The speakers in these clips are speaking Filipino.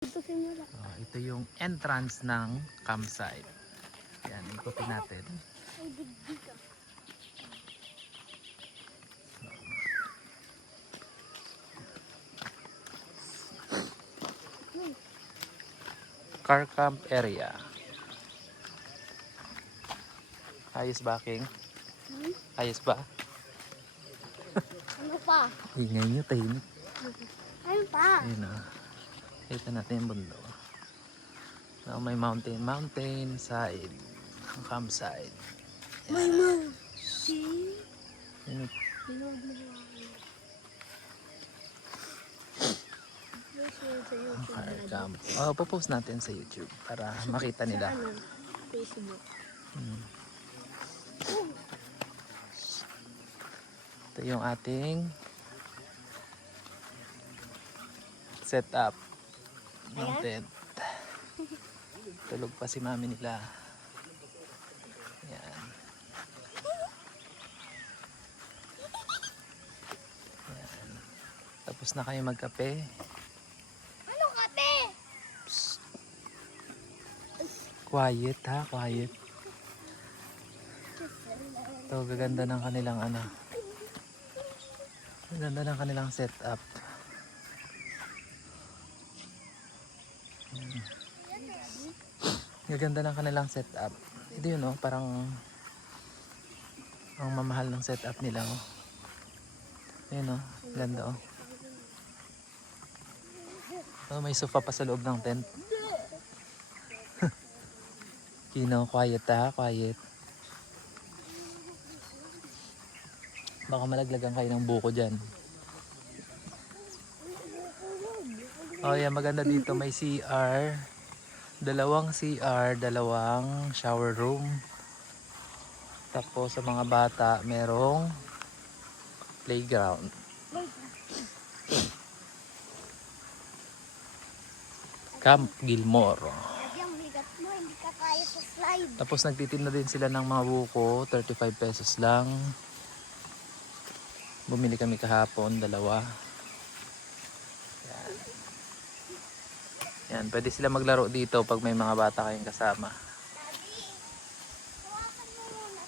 Ito yung entrance ng campsite. Yan, ikutin natin. Car camp area. Ayos ba, King? Ayos ba? Ano pa? Ingay nyo, tahimik. Ano pa? Ayun o. Kita natin yung bundok. So, may mountain side. Ang campsite. May mom. See? Yun, car camp. Popost natin sa YouTube para makita nila. Sa ano? Facebook. Ito yung ating setup ng tent. Tulog pa si mami nila. Yan. Yan. Tapos na kayo magkape. Ano kape? Psst. Quiet ha, quiet. Ito, gaganda ng kanilang ano. Gaganda ng kanilang setup. Gaganda ng kanilang setup. Ito yun oh, parang ang mamahal ng setup nila oh. Ayun oh, ganda oh. Oh, may sofa pa sa loob ng tent. Kino, quiet ha, quiet. Baka malaglagan kayo ng buko dyan. Oh yeah, maganda dito. May CR. Dalawang CR, dalawang shower room. Tapos sa mga bata, merong playground. Camp Gilmore. Yung bigat mo, hindi ka kaya sa slide. Tapos nagtitinda din sila ng mga buko, 35 pesos lang. Bumili kami kahapon, dalawa. Yan. Yan, pwede sila maglaro dito pag may mga bata kayong kasama. Daddy, hawakan mo muna.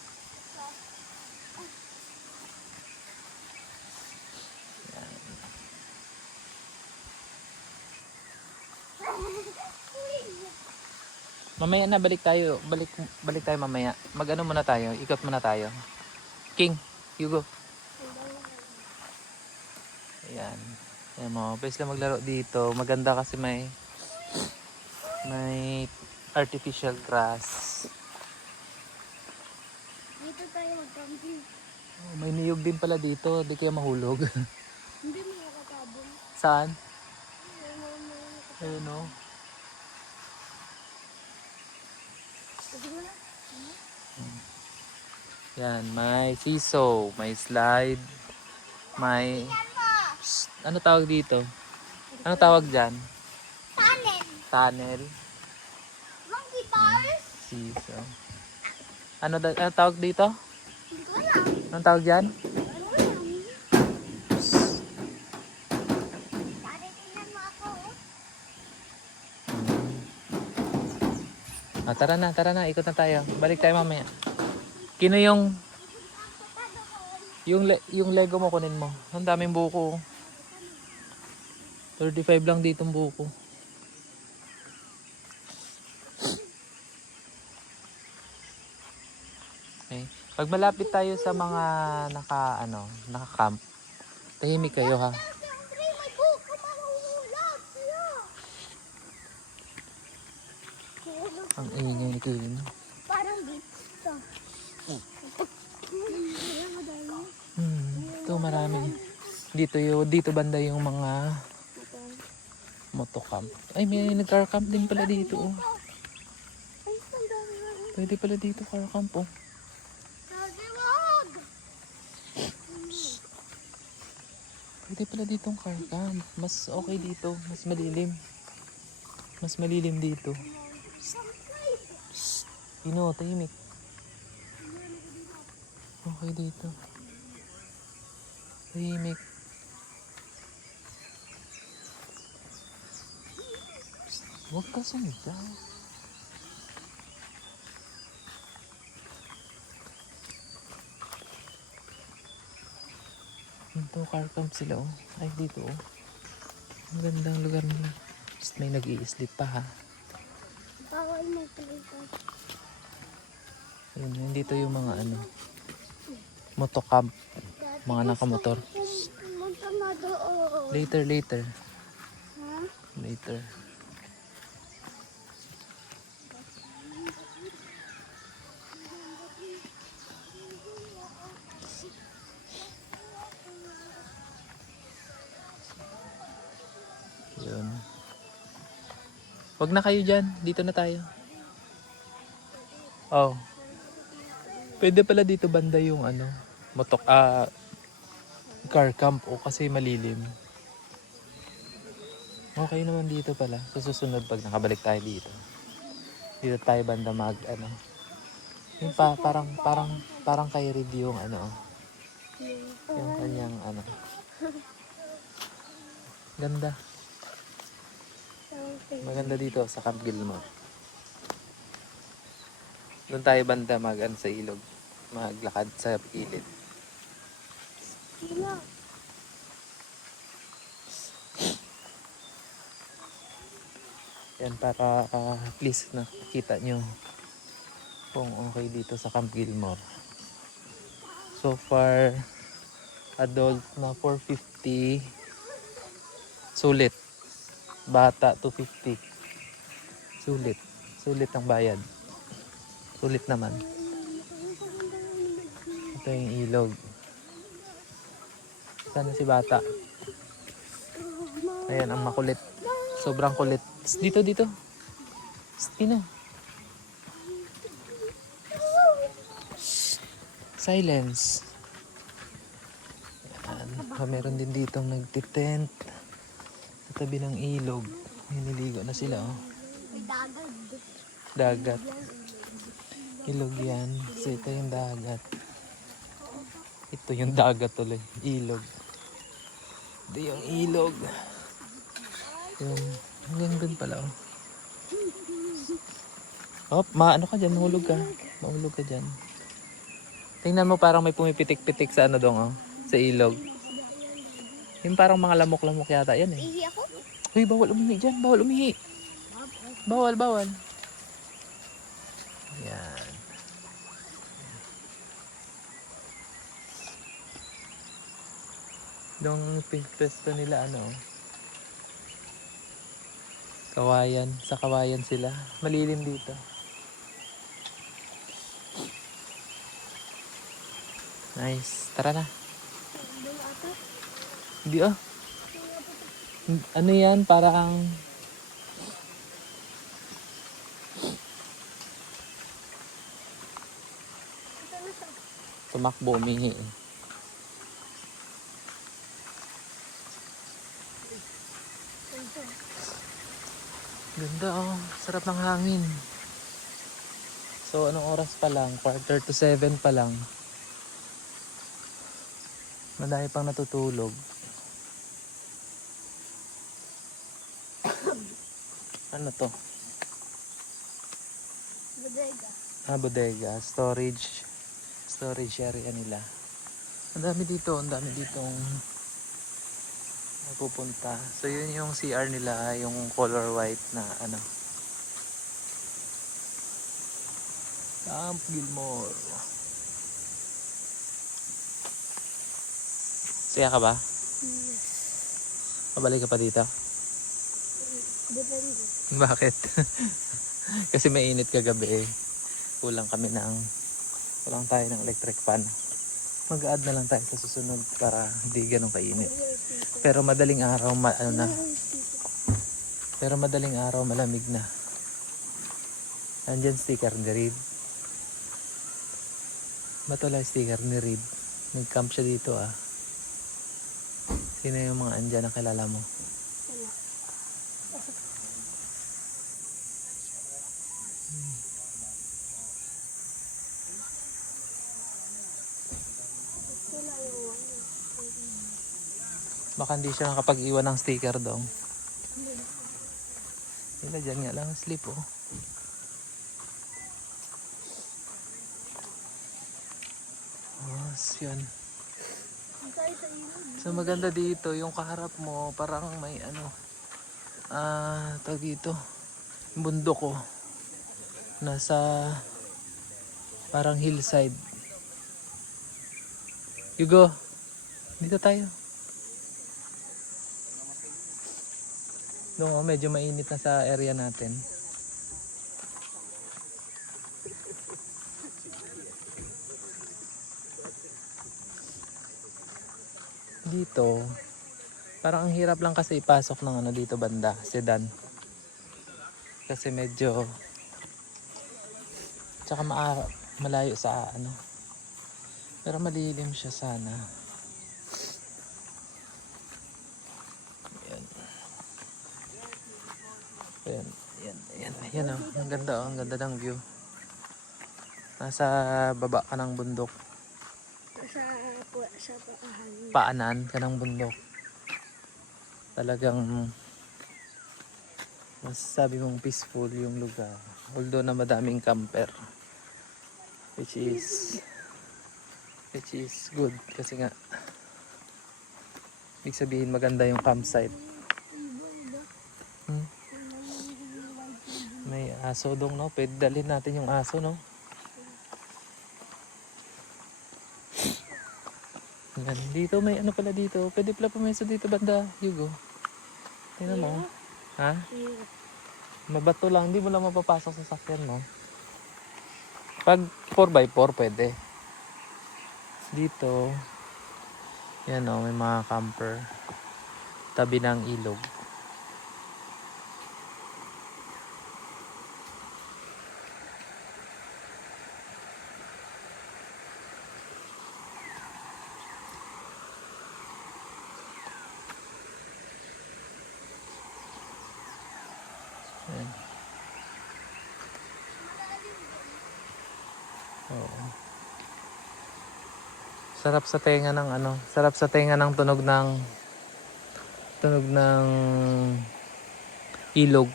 Mamaya na, balik tayo. Balik tayo mamaya. Mag-ano muna tayo, ikot muna tayo. King, you go. Ayan. Ayan mo, pwede sila maglaro dito. Maganda kasi may artificial grass. Dito tayo mag-camping. Oh, may niyog din pala dito, di kaya mahulog. Hindi mo nakatabon. Saan? Ayun o. Sige mo na. Yan, may seesaw, may slide, may... Psst, ano tawag dito? Ano tawag dyan? Tunnel. Tunnel. Monkey bars. Seesaw. Ano tawag dito? Hindi ko alam. Anong tawag dyan? Ano alam? Daddy, tingnan mo ako. Tara na, ikot na tayo. Balik tayo mamaya. Kino yung Lego mo kunin mo. Ang daming buko. 35 lang ditong buko. Okay. Pag malapit tayo sa mga naka-camp, tahimik kayo ha. Siyempre, may buko mahuhulog. Ang ingay ni Queen. Parang beach to. Ito marami. Dito banda yung mga motocamp. Ay, may nag-car camp din pala dito. Oh. Ay, ang dami na. Pwede pala dito car camp oh. Daddy, wag! Pwede pala ditong car camp. Mas okay dito. Mas malilim. Mas malilim dito. Psst. Tahimik. Okay dito. Tahimik. Huwag ka sumigaw. Dito, car camp sila oh. Ay, dito oh. Ang gandang lugar nila. Just may nag-i-sleep pa ha. Bawal mo pilitan. Ayun, dito yung mga ano. Motocamp. Mga nakamotor. Pumunta na doon. Later. Ha? Later. Yun. Wag na kayo dyan. Dito na tayo. Oh. Pwede pala dito banda yung ano. Car camp o kasi malilim. Okay naman dito pala. Sa susunod pag nakabalik tayo dito. Dito tayo banda mag ano. Yung parang kay Reed yung ano. Yung kanyang ano. Ganda. Maganda dito sa Camp Gilmore. Doon tayo banda mag ano, sa ilog. Maglakad sa gilid. Sila. Yan para at least nakikita nyo kung okay dito sa Camp Gilmore. So far, adult na 450. Sulit. Bata 250. Sulit. Sulit ang bayad. Sulit naman. Ito yung ilog. Sana si bata. Ayan, ang makulit. Sobrang kulit. Dito. Dito. Silence. Ayan. Meron din ditong nagtitent. Sa tabi ng ilog. Niligo na sila oh. May dagat. Dagat. Ilog yan. Kasi ito yung dagat. Ito yung dagat ulit. Ilog. Ito yung ilog. Yun. Hanggang dun pala oh. Hop, maano ka dyan. Mahulog ka. Mahulog ka dyan. Tingnan mo parang may pumipitik-pitik sa ano dong oh. Sa ilog. Yung parang mga lamok-lamok yata yan eh. Ihi ako? Uy, bawal umihi dyan. Bawal umihi. Bawal. Yan. Yung pesto nila ano. Kawayan. Sa kawayan sila. Malilim dito. Nice. Tara na. Doon ata. Hindi ah. Ano yan? Parang Ito na siya. tumakbo umihi eh. Ganda oh. Sarap ng hangin. So anong oras pa lang? 6:45 pa lang. Madami pang natutulog. Ano to? Bodega. Bodega. Storage area nila. Ang dami ditong napupunta. So yun yung CR nila, yung color white na ano. Camp Gilmore. Saya ka ba? Yes. Mabalik ka pa dito? Depende. Bakit? Kasi mainit kagabi eh. Kulang tayo ng electric fan. Mag-add na lang tayo sa susunod para hindi ganun kainit. Pero madaling araw malamig na. Andyan sticker ni Reed. Matula sticker ni Reed. Nag-camp siya dito ah. Sino yung mga andyan na kilala mo? Wala. Wala yung ano. Baka hindi siya nakapag-iwan ng sticker dong. Wala, dyan nga lang sleep oh. Yan. Ang tayo sa ilog. So maganda dito, yung kaharap mo parang may ano, tawag dito, bundok ko. Nasa parang hillside. Hugo, dito tayo. Doon medyo mainit na sa area natin. Dito, parang ang hirap lang kasi ipasok ng ano dito banda, sedan. Kasi medyo tsaka malayo sa ano. Pero malilim siya sana. Ayan. Ayan, ayan, ayan, ayan oh. Ang ganda oh, ang ganda ng view. Nasa baba ka ng bundok. Sa paahan. Paanan ka ng bundok. Talagang masasabi mong peaceful yung lugar. Although na madaming camper. Which is good kasi nga ibig sabihin maganda yung campsite. May aso dong no, pwede dalhin natin yung aso no. Yan. Dito may ano pala dito, pwede pala pumeso dito banda, Hugo. Tingnan mo. Ha? Mabato lang, hindi mo lang mapapasok sa sakyan mo. Pag 4x4 pwede. Dito, yan o, may mga camper. Tabi ng ilog. Yan. Oo. Sarap sa tenga ng ano, sarap sa tenga ng tunog ng ilog.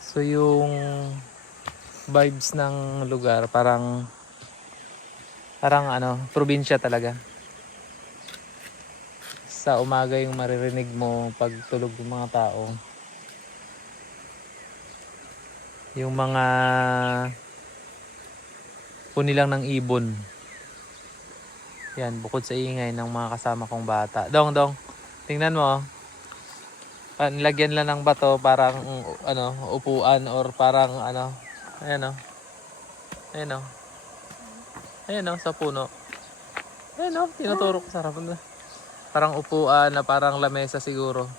So yung vibes ng lugar parang ano, probinsya talaga. Sa umaga yung maririnig mo pag tulog ng mga tao. Yung mga punilang ng ibon. Yan, bukod sa ingay ng mga kasama kong bata. Dong, tingnan mo. Nilagyan lang ng bato parang ano, upuan or parang ano. Ayan o. Ayan o. Ayan o, sa puno. Ayan o, tinuturo ko sa harap na. Parang upuan na parang lamesa siguro.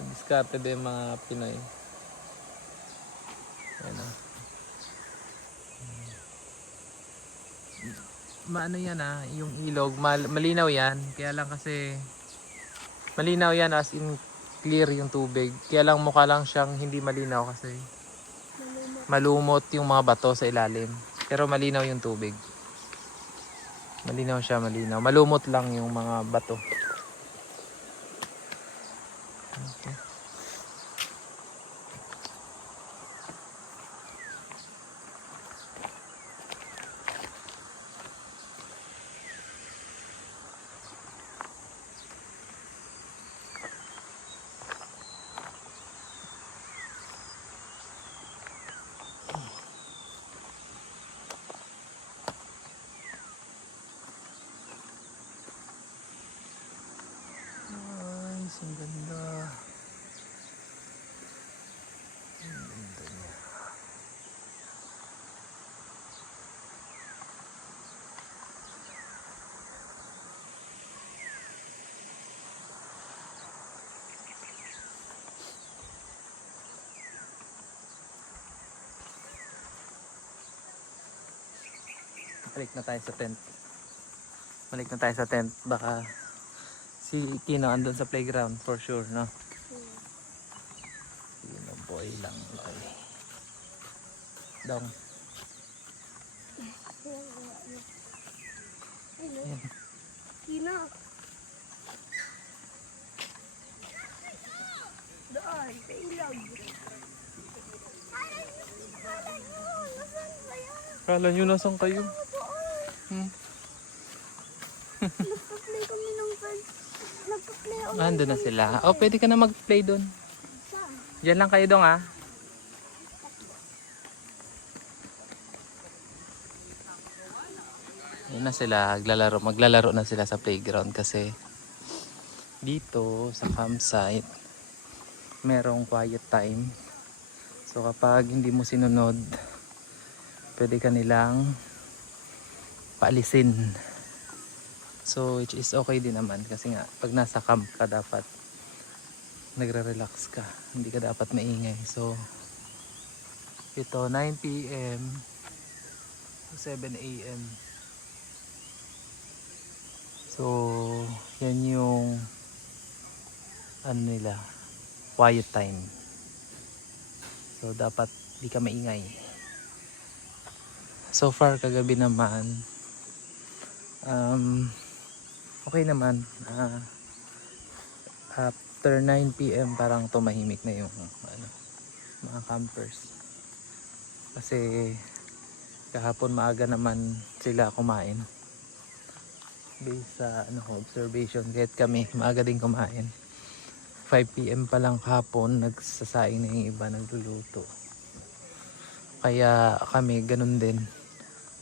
Diskarte din mga Pinoy. Ayan o. Maano yan yung ilog, malinaw yan. Kaya lang kasi, malinaw yan as in clear yung tubig. Kaya lang mukha lang siyang hindi malinaw kasi malumot yung mga bato sa ilalim. Pero malinaw yung tubig. Malinaw siya, malinaw. Malumot lang yung mga bato. Okay. Ang ganda. Ang ganda niya. Balik na tayo sa tent. Balik na tayo sa tent. Baka si Kino andun sa playground for sure, no? Kino boy lang boy. Dong. Kina. Kala nyo nasan kayo? Hmm. Nagpa-play kami ng cards. Nagpa-play ako. Ando na sila. Oh, pwede ka na mag-play doon. Saan? Diyan lang kayo dong ah. Yun na sila, maglalaro na sila sa playground kasi dito sa campsite merong quiet time. So kapag hindi mo sinunod, pwede ka nilang paalisin. So which is okay din naman kasi nga pag nasa camp ka dapat nagre-relax ka, hindi ka dapat maingay. So ito 9 PM to 7 AM. So yan yung ano nila, quiet time. So dapat di ka maingay. So far kagabi naman okay naman. After 9 PM parang tumahimik na yung ano, mga campers. Kasi kahapon maaga naman sila kumain. Based sa observation, kahit kami maaga din kumain. 5 PM pa lang kahapon nagsasaing na yung iba, nagluluto. Kaya kami ganun din.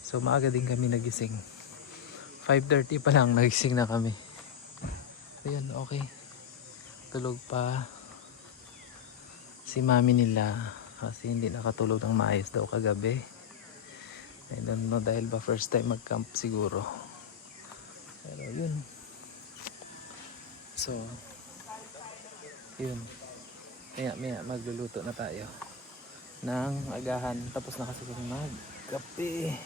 So maaga din kami nagising. 5:30 pa lang nagising na kami. Ayun, okay. Tulog pa si mami nila kasi hindi nakatulog ng maayos daw kagabi. I don't know, dahil ba first time mag-camp siguro. Pero yun. So yun. Kaya magluluto na tayo ng agahan. Tapos na kasi kami magkape.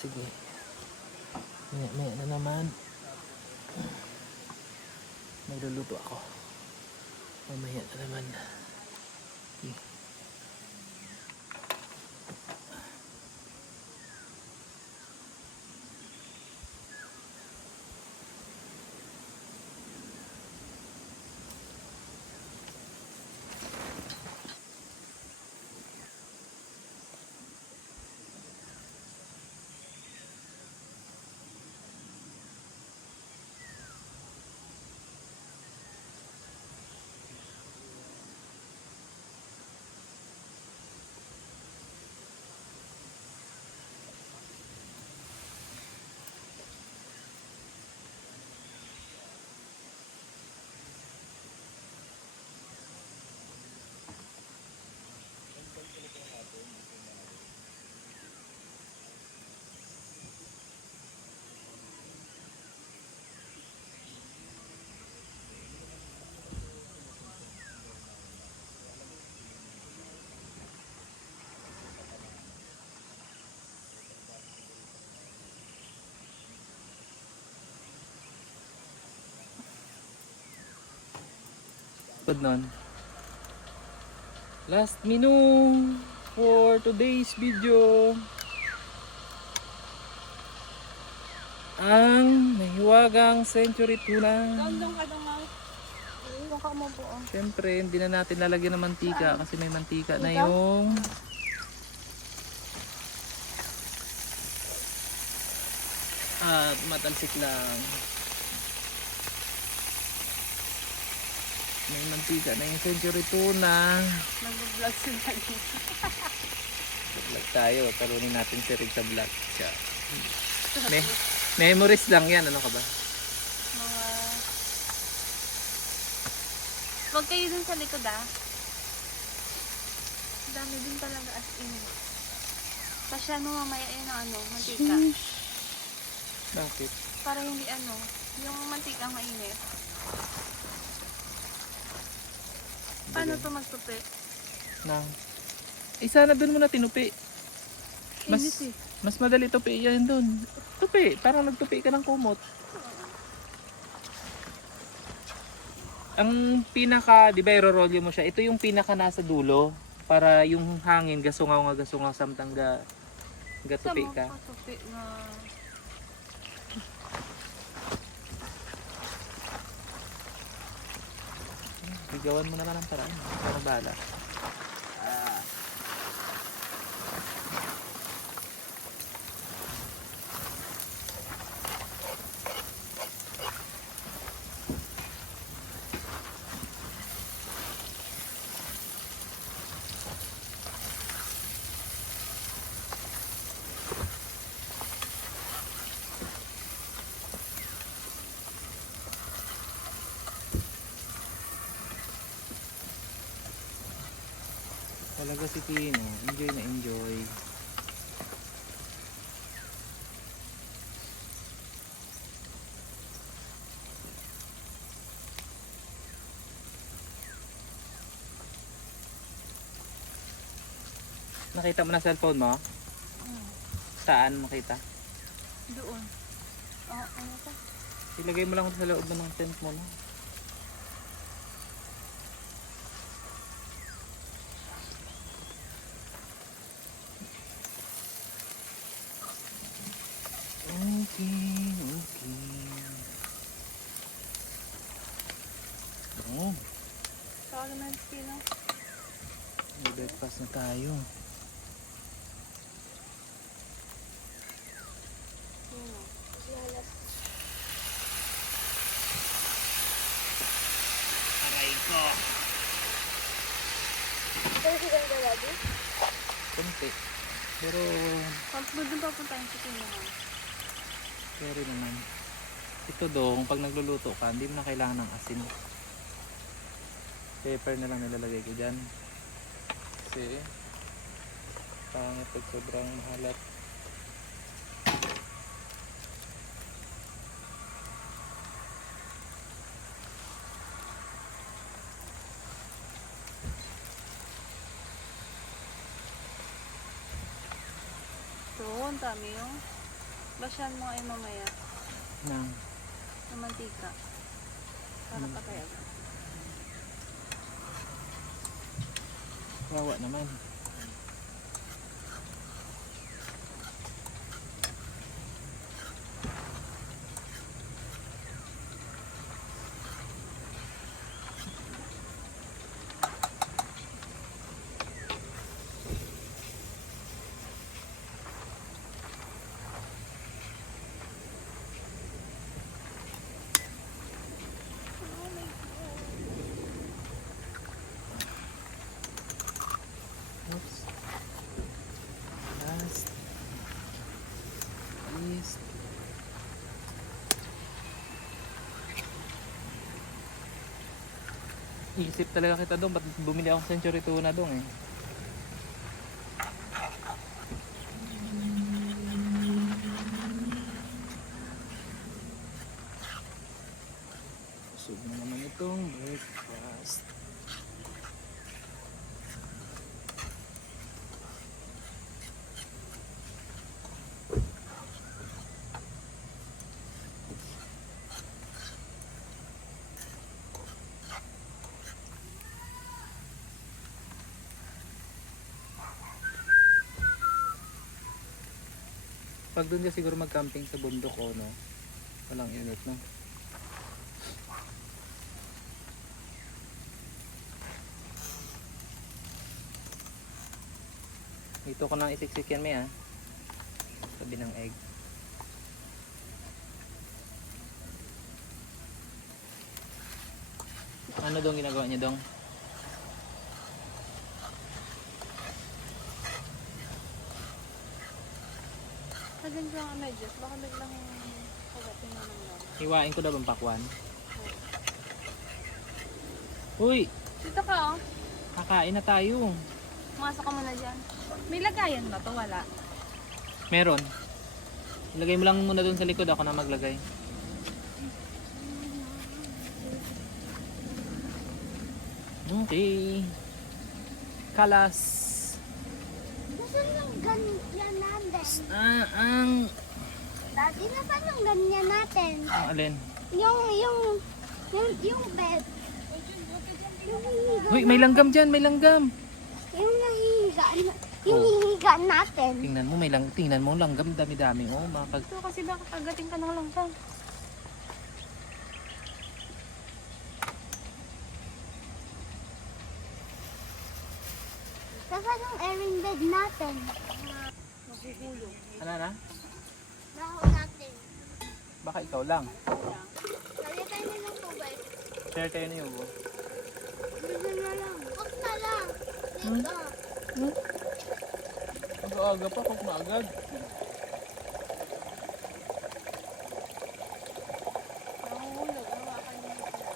Sige. Maya na naman. Magluluto ako. Mamaya na naman. Okay. Nun. Last menu for today's video. Ang mahiwagang century tuna. Doon ka naman. Doon ka mo po. Siyempre, hindi na natin lalagyan ng mantika kasi may mantika na yung matalsik lang. May mantika na yung century tuna. Nag-vlog sila dito. Vlog tayo. Talunin natin si Rig sa vlog. Siya. Memories lang yan. Ano ka ba? Mga... Huwag kayo dun sa likod ah. Dami din talaga as in. Pasya mo mamaya yun ang mantika. Bakit? Para hindi yung mantika mainit. Paano to magtupi? Sana doon mo na tinupi. Init eh. Mas madali tupi yan doon. Tupi, parang nagtupi ka ng kumot. Ang pinaka, di ba i-roll mo siya? Ito yung pinaka nasa dulo para yung hangin gasungaw samtang gatupi ka. Tupi na... Bigawan mo naman ang paraan. Para bala. talaga si Tino. Enjoy na enjoy. Nakita mo na cellphone mo? Saan makita? Doon. Oh, ano to? Ilagay mo lang sa loob ng tent mo, no? Okay, okay. Oh, Saka naman sila. may breakfast na tayo. Aray ko. Pero si ganda lagi? Kunti. Pero, Doon papuntahin si Tino. carry naman. Ito dong, pag nagluluto ka, hindi mo na kailangan ng asin. Pepper na lang nilalagay ko dyan. Kasi, pangit pag sobrang mahalat. Doon, dami yung. Basyan mo ay mamaya. Nang, Ng mantika. Para patay agad. wawa naman. Oops. Last. East. Isip talaga kita dong, ba't bumili ako sa Century Tuna dong eh. Busog na naman itong breakfast. Pag doon ka siguro mag-camping sa bundok o no, walang init no. Dito ko nang isiksik yan may sabi ng egg. Ano dong ginagawa niya dong? Lagyan ko ang medyas. Baka biglang kagatin na ng lama. Hiwain ko daw bang pakwan? Uy! Dito ka oh. Kakain na tayo. Pumasok ka muna dyan. May lagayan ba to? Wala. Meron. Ilagay mo lang muna doon sa likod, ako na maglagay. Okay. Kalas. Nasaan yung ganyan natin? Ang Daddy, nasaan yung ganyan natin? alin? Yung bed. Yung hihiga. Uy, may langgam dyan, may langgam. Yung nahihiga. Yung Oh. hihiga natin. Tingnan mo langgam, dami-dami. Oh, Ito kasi baka kagatin ka ng langgam. Nasaan yung airing bed natin? Maguhulog. Ano na? Baho natin. Baka ikaw lang. Kalitan niyo ng tubig. Share tayo na yung Bigyan na lang. Huwag na lang. Dito. Mag-aaga pa, kung maagad. Maguhulog. Hawakan mo yung pala.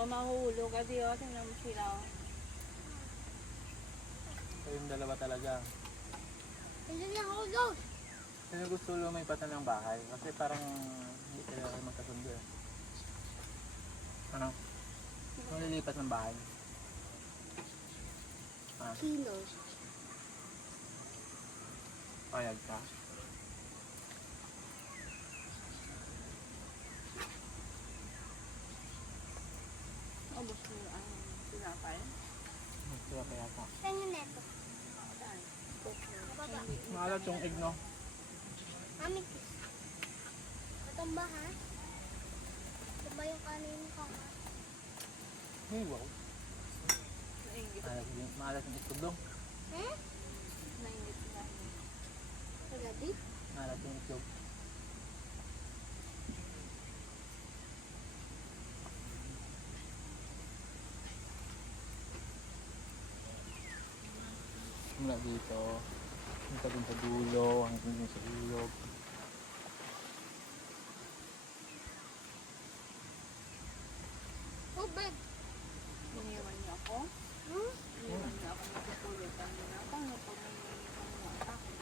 Baka mahulog ka di, oh. Tingnan mo sila, oh. Kayong dalawa talaga. Hindi na ako daw. Sino gusto lumipat na ng bahay? Kasi parang hindi sila magkasundo eh. Ano? Sino lilipat ng bahay? Ah, Kilos. payag ka? Ubus mo yung ano, tinapay. Gusto ka kaya ka? Saan yun neto? Saan? Baba. Maalat yung egg, no? Mami, kiss. Matumba ha? Tumba yung kanin ko ha? Hey, wow. Naingit. Maalat yung itlog dong. Hmm? Naingit sila. Sa gabi? Maalat yung itlog. Mula dito, punta dun sa dulo, hanggang dun sa ilog. Tubig. Iniwan niyo ako. Hmm? Iniwan niyo ako natutulog. Paano pag may atake?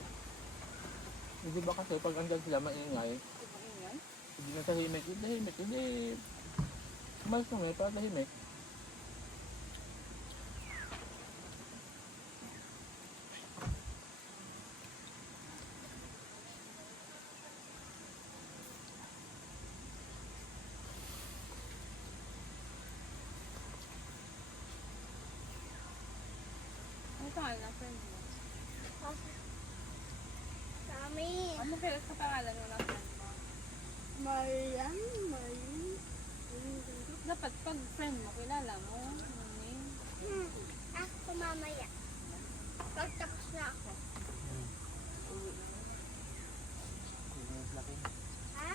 Hindi ba kasi pag andyan sila maingay, Di ba ingay? hindi na tahimik, hindi. Umalis na para tahimik. Ano pangalan ng friend mo? Mami. Ano kaya sa pangalan mo ng friend mo? Mariam. Dapat pag friend mo, kilala mo. Ano name? Ako mamaya. Pag tapos na ako. Uwi na. Laki. Ha?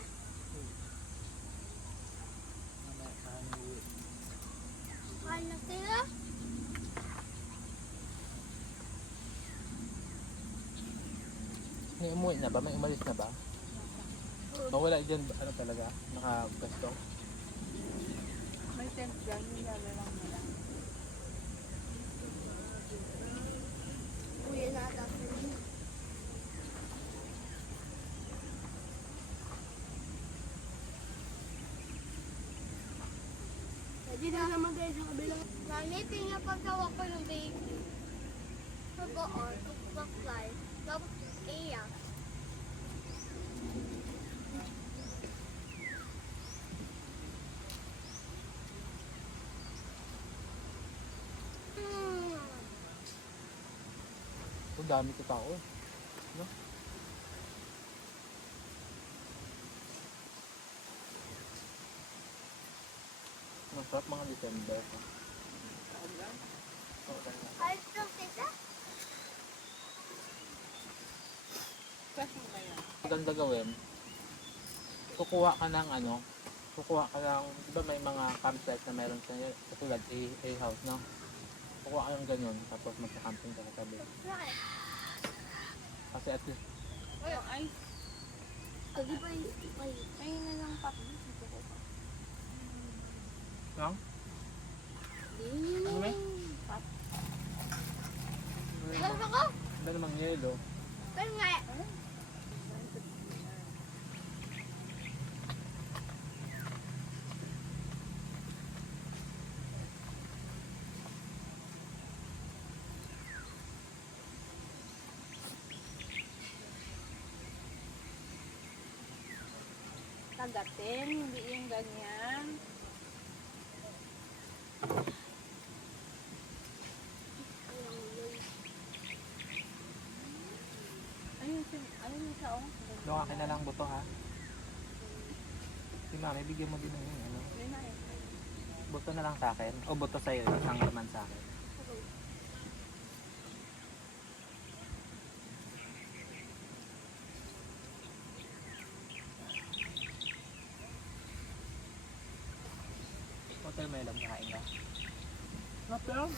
Mamaya sa amin uwi. Kain na sila? May umuwi na ba? May umalis na ba? Mawala dyan, ano talaga? Nakabasto? May tent dyan, nilala lang nila. Uwi na ata sila. Pwede na naman tayo sa kabilang. Mami, tingnan pagkawa ko ng baby. Pag-on, pag-fly. Tapos, iyak. Hmm. Ang dami ko tao. No? Masarap mga December. Saan lang? Oo, ganyan. Kahit lang sila. Fresh mo ba yan? Maganda gawin. Kukuha ka ng ano, kukuha ka ng, di ba may mga campsite na meron sa katulad A-house, no? Kukuha ka ng ganyan, tapos magka-camping ka sa tabi. Bakit? Kasi at least, Yung ice. Hindi ba yung Ayun na lang pop. Dito ko pa. no? Ano may? Pop. Gusto ko? Wala namang yelo. Pero nga, Kagatin, hindi yung ganyan. Ayun siya, oh. Doon akin na lang buto ha. Si mami, bigyan mo din ng ano. Yun na yun. Buto na lang sa akin. O buto sa'yo, isang naman sa akin. Watermelon, kain ka? Watermelon?